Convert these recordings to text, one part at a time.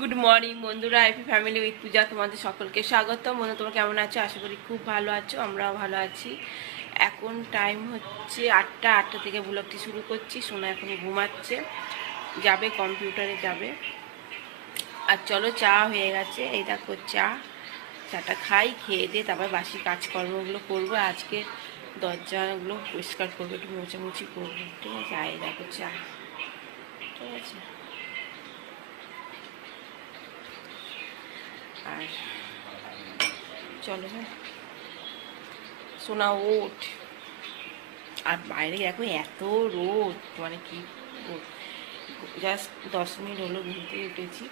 Good morning বন্ধুরা, happy family with পূজা তোমাদের সকলকে স্বাগত। বন্ধু, তোমরা কেমন আছো? আশা করি খুব ভালো আছো, আমরাও ভালো আছি। এখন টাইম হচ্ছে 8টা থেকে ব্লগটি শুরু করছি। সোনা এখন ঘুমাচ্ছে, যাবে কম্পিউটারে যাবে। আর চলো, চা হয়ে গেছে, এই দেখো চাটা খাই, খেয়ে দিয়ে তারপর বাসি কাজকর্মগুলো করবো। আজকে দরজাগুলো পরিষ্কার করবো, একটু মোছামুছি করবো, ঠিক আছে? আর এই দেখো চা, ঠিক আছে? আর চলো হ্যাঁ, সোনা ওঠ। আর বাইরে দেখো এত রোদ, মানে কি জাস্ট 10 মিনিট হলো ঘুম থেকে উঠেছি।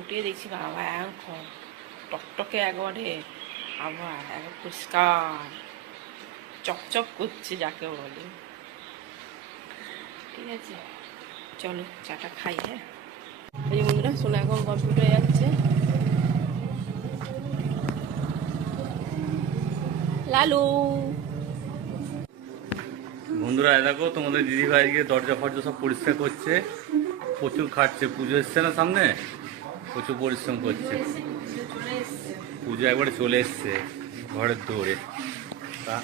উঠে দেখছি বাবা এখন টকটকে একবারে, আবার একবার পরিষ্কার চকচক করছে যাকে বলে। ঠিক আছে, চলো চাটা খাই। হ্যাঁ, এই যে বন্ধুরা, সোনা এখন কম্পিউটারে যাচ্ছে। লালু, বন্ধুরা দেখো, তোমাদের দিদিভাইকে দরজা ফরজা সব পরিষ্কার করছে, প্রচুর খাটছে। পুজো এসছে না সামনে, প্রচুর পরিশ্রম করছে। পুজো একবারে চলে এসছে ঘরের দৌড়ে, তা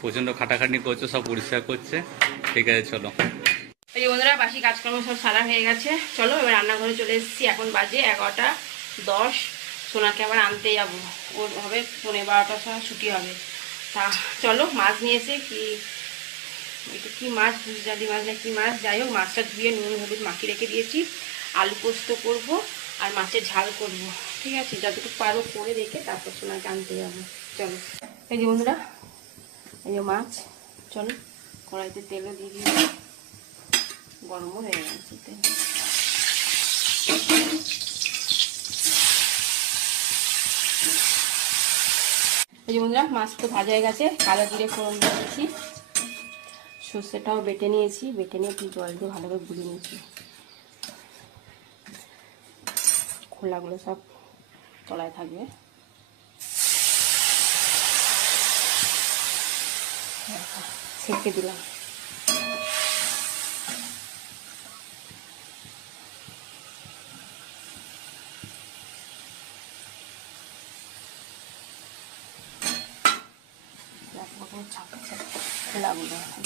প্রচণ্ড খাটাখাটনি করছে, সব পরিষ্কার করছে। ঠিক আছে চলো। এই যে বন্ধুরা, বাসি কাজকর্ম সব সারা হয়ে গেছে। চলো এবার রান্নাঘরে চলে এসেছি। এখন বাজে 11টা 10। সোনাকে আবার আনতে যাবো, ওর হবে 12:15 সময় ছুটি হবে। তা চলো, মাছ নিয়েছে এটা কি মাছ, গুজরাটি মাছ না কি মাছ, যাই হোক মাছটা ধুয়ে নুন হলুদ মাখিয়ে রেখে দিয়েছি। আলু পোস্ত করব আর মাছের ঝাল করব, ঠিক আছে? যতটুকু পারবো করে রেখে তারপর সোনাকে আনতে যাবো। চলো, এই যে বন্ধুরা, এই যে মাছ। চলো কড়াইতে তেলও দিয়ে দিই, গরমও হয়ে গেছে তেল। এই যে বন্ধুরা, মাছ তো ভাজা হয়ে গেছে, কালো জিরে ফোড়ন দিয়েছি, সর্ষেটাও বেটে নিয়েছি, বেটে নিয়ে একটু জল দিয়ে ভালো করে গুলিয়ে নিয়েছি। খোলাগুলো সব তলায় থাকবে। ছেঁকে দিলাম।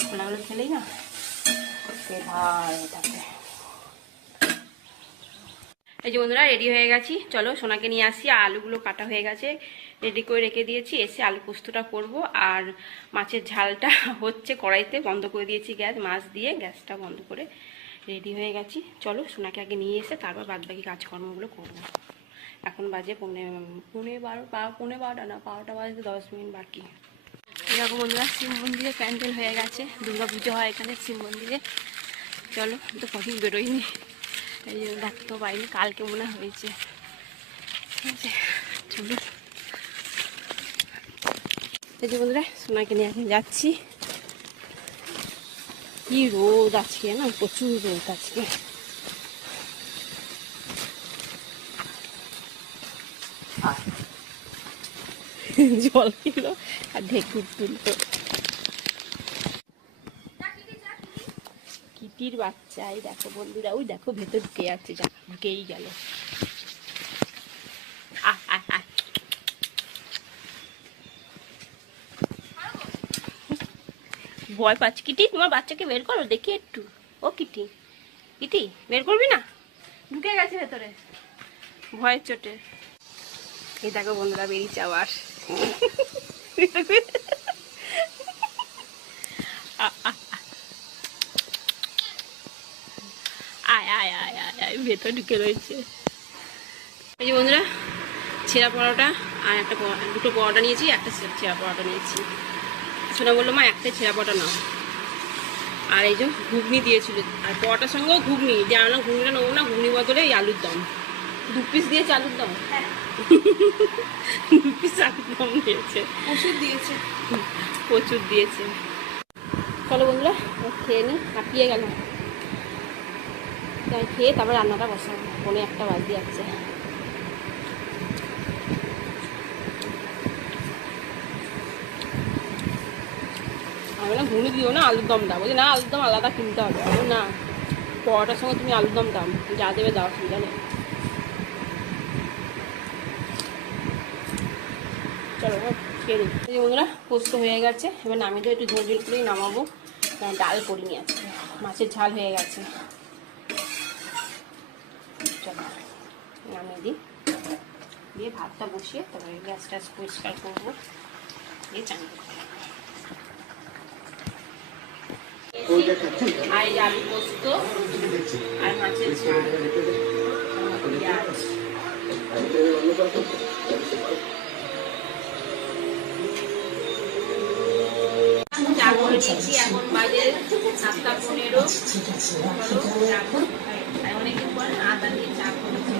খোলাগুলো খেলেই না থাকে। এই যে বন্ধুরা, রেডি হয়ে গেছি। চলো সোনাকে নিয়ে আসি। আলুগুলো কাটা হয়ে গেছে, রেডি করে রেখে দিয়েছি। এসে আলু পোস্তটা করব, আর মাছের ঝালটা হচ্ছে কড়াইতে, বন্ধ করে দিয়েছি গ্যাস। মাছ দিয়ে গ্যাসটা বন্ধ করে রেডি হয়ে গেছি। চলো সোনাকে আগে নিয়ে এসে তারপর বাদবাকি কাজকর্মগুলো করবো। এখন বাজে পৌনে 12টা না, 12টা বাজতে 10 মিনিট বাকি। এরকম বন্ধুরা, শিব মন্দিরে প্যান্ডেল হয়ে গেছে, দুর্গা পুজো হয় এখানে শিব মন্দিরে। চলো, তো কদিন বেরোয়নি, এই জন্য দেখতেও পাইনি, কালকে মনে হয়েছে। ঠিক আছে চলো, এই যে বন্ধুরা, সোনাকে নিয়ে এখন যাচ্ছি। কি রোদ আজকে না, প্রচুর রোদ আজকে। জল কিলো আর ঢেকুর তুলতো। কিটির বাচ্চা, এই দেখো বন্ধুরা, ওই দেখো ভেতর ঢুকে যাচ্ছে, ঢুকেই গেল। ভয় পাচ্ছে। কিটি, তোমার বাচ্চাকে বের করো দেখি একটু। ও কিটি, কিটি বের করবি না? ঢুকে গেছে ভেতরে ভয়ের চোটে। এই দেখো বন্ধুরা, বেরিয়েছে আবার। আয় আয় আয় আয় আয়, ভেতর ঢুকে রয়েছে। এই যে বন্ধুরা, ছেঁড়া পরোটা আর দুটো পরোটা নিয়েছি, একটা ছেঁড়া পরোটা নিয়েছি। শোনা বললো মা একটাই ছেঁড়া পরোটা নাও। আর এই যে ঘুগনি দিয়েছিল, আর পরোটার সঙ্গেও ঘুগনি দিয়ে আনলাম। ঘুগনিটা নেবো না, ঘুগনি বদলে এই আলুর দম 2 পিস দিয়েছে। আলুর দম 2 পিস আলুর দম দিয়েছে, প্রচুর দিয়েছে। চলো বন্ধুরা, খেয়ে নি, হাঁপিয়ে গেল। তাই খেয়ে তারপর রান্নাটা বসাবো। 1:45 বাজে যাচ্ছে। আমি না ঘুগনি দিও না, আলুর দম দাও। বলছি না, আলুর দম আলাদা কিনতে হবে। না, পরোটার সঙ্গে তুমি আলুর দম দাও, যা দেবে দাও, অসুবিধা নেই। চলো খেয়ে নিই। এই যে বন্ধুরা পোস্ত হয়ে গেছে, এবার নামিয়ে দিয়ে একটু ঝোল ঝোল করেই নামাবো, ডাল করিনি আজকে, মাছের ঝাল হয়ে গেছে। চলো নামিয়ে দিই, দিয়ে ভাতটা বসিয়ে তারপরে গ্যাস ট্যাস পরিষ্কার করবো, দিয়ে চান করবো। আর এই আলু পোস্ত আর মাছের ঝাল, পেঁয়াজ। চা করে নিয়েছি, এখন বাজে 7:15। অনেকদিন পর আদা দিয়ে চা করেছি।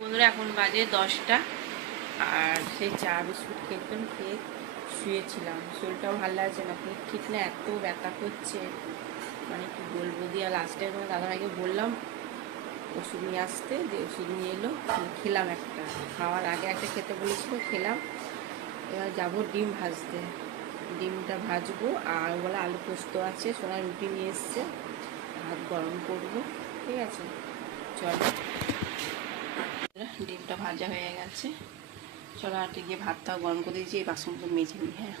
বন্ধুরা এখন বাজে 10টা, আর সেই চা বিস্কুট খেয়ে শুয়েছিলাম। শরীরটাও ভালো লাগছে না, পেট ঠিক না, এত ব্যথা করছে, মানে কি বলবো। দিয়ে লাস্টে দাদাভাইকে বললাম ওষুধ নিয়ে আসতে, দিয়ে ওষুধ নিয়ে এলো, খেলাম একটা, খাওয়ার আগে একটা খেতে বলেছিল, খেলাম। এবার যাবো ডিম ভাজতে, ডিমটা ভাজবো, আর বলে আলু পোস্ত আছে, সোনা রুটি নিয়ে এসছে, ভাত গরম করবো, ঠিক আছে। চলো, ডিমটা ভাজা হয়ে গেছে, চলো আর গিয়ে ভাতটাও গরম করে দিয়েছি, এই বাসনগুলো মেজে নিই। হ্যাঁ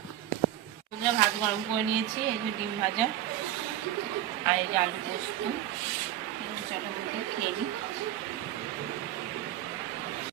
বন্ধুরা, ভাত গরম করে নিয়েছি, এই যে ডিম ভাজা আর এই যে আলু পোস্ত, চলো খেয়ে নিই।